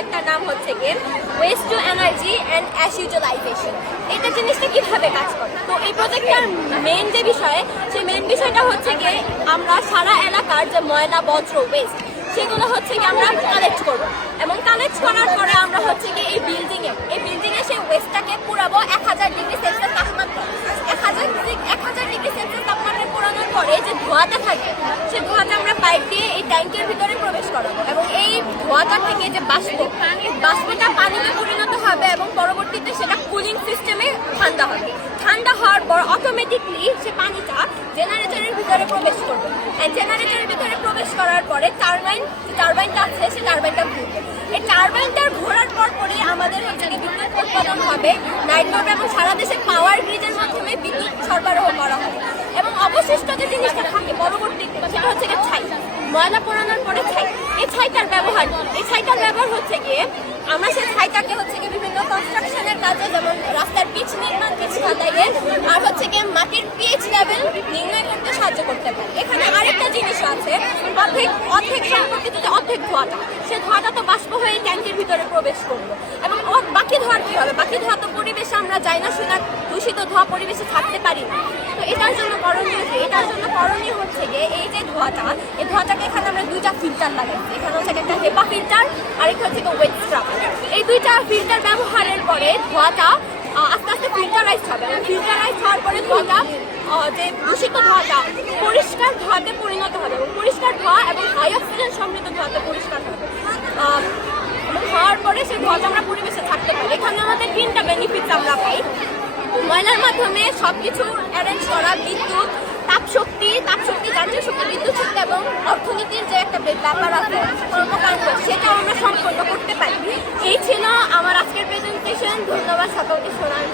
প্রজেক্টটার নাম হচ্ছে গিয়ে waste to energy and ash utilization. এটা জিনিসটা কিভাবে কাজ করে, তো এই প্রজেক্টটার মেন যে বিষয়, সেই মেন বিষয়টা হচ্ছে গিয়ে আমরা সারা এলাকার যে ময়লা বজ্র ওয়েস্ট সেগুলো হচ্ছে কি আমরা কালেক্ট করবো, এবং কালেক্ট করার পরে আমরা হচ্ছে কি এই বিল্ডিংয়ে সেই ওয়েস্টটাকে পুরাবো 1000 ডিগ্রি সেলসিয়াস তাপমাত্রা। 1000 ডিগ্রি সেলসিয়াস তাপমাত্রা পোড়ানোর পরে যে ধোঁয়াটা থাকে, সেই ধোঁয়াটা আমরা পাইপ দিয়ে এই ট্যাঙ্কের ভিতরে প্রবেশ করাবো, এবং এই ধোঁয়াটা থেকে যে বাষ্পটা পানিতে পরিণত হবে এবং পরবর্তীতে সেটা কুলিং সিস্টেমে ঠান্ডা হবে। ঠান্ডা হওয়ার পর অটোমেটিকলি সে পানিটা জেনারেটরের ভিতরে প্রবেশ করবে, জেনারেটরের ভিতরে প্রবেশ করার পরে টারবাইনটা আছে, সে টারবাইনটা ঘুরবে। এই টারবাইনটার ঘোরার পরই আমাদের হচ্ছে বিদ্যুৎ উৎপাদন হবে নাইট লোড, এবং সারা দেশে পাওয়ার গ্রিডের মাধ্যমে বিদ্যুৎ সরবরাহ করা হবে। এবং অবশিষ্ট যে জিনিসটা থাকে পরবর্তীতে সেটা হচ্ছে গিয়ে ছাই, ময়লা পোড়ানোর পরে ছাই। এই ছাইটার ব্যবহার হচ্ছে গিয়ে আমরা সেই ছাইটাকে হচ্ছে গিয়ে বিভিন্ন কনস্ট্রাকশনের কাজে, যেমন রাস্তার পিচ নির্মাণ, পিচ কাটাইয়ে, আর হচ্ছে গিয়ে মাটির পিএইচ লেভেল নির্ণয় করতে সাহায্য করতে পারে। এখানে আরেকটা জিনিস আছে, অর্ধেক সম্পর্কিত যে অর্ধেক ধোঁয়াটা, সে ধোঁয়াটা তো বাষ্প হয়ে ট্যাঙ্কের ভিতরে প্রবেশ করলো, এবং বাকি ধোঁয়ার কি হবে? বাকি ধোঁয়া তো পরিবেশে আমরা যাই না, শুনে দূষিত ধোঁয়া পরিবেশে থাকতে পারি না। তো এটার জন্য করণীয় হচ্ছে গিয়ে এই যে ধোঁয়াটা, এই ধোঁয়াটাকে এখানে আমরা দুইটা ফিল্টার লাগাইছি। এখানে হচ্ছে একটা হেপা ফিল্টার, আরেকটা হচ্ছে ওয়েট স্ক্রাব। এই দুইটা ফিল্টার ব্যবহারের পরে ধোঁয়াটা আস্তে আস্তে ফিল্টারাইজ হবে, ফিল্টারাইজ হওয়ার পরে ধোঁয়াটা যে দূষিত ধোঁয়াটা পরিষ্কার ধোঁয়াতে পরিণত হবে, এবং পরিষ্কার ধোঁয়া এবং হাই অক্সিজেন সমৃদ্ধ ধোঁয়াতে পরিষ্কার হবে, এবং হওয়ার পরে সেই ধোঁয়াটা আমরা পরিবেশে থাকতে পারি। এখানে আমাদের 3টা বেনিফিটস আমরা পাই। ময়লার মাধ্যমে সবকিছু অ্যারেঞ্জ করা, বিদ্যুৎ, তাপশক্তি, যান্ত্রিক শক্তি, বিদ্যুৎ শক্তি এবং অর্থনীতির যে একটা ব্যাপার আছে কর্মকাণ্ড, সেটাও আমরা সম্পন্ন করতে পারি। এই ছিল আমার আজকের প্রেজেন্টেশন। ধন্যবাদ সকলকে শোনার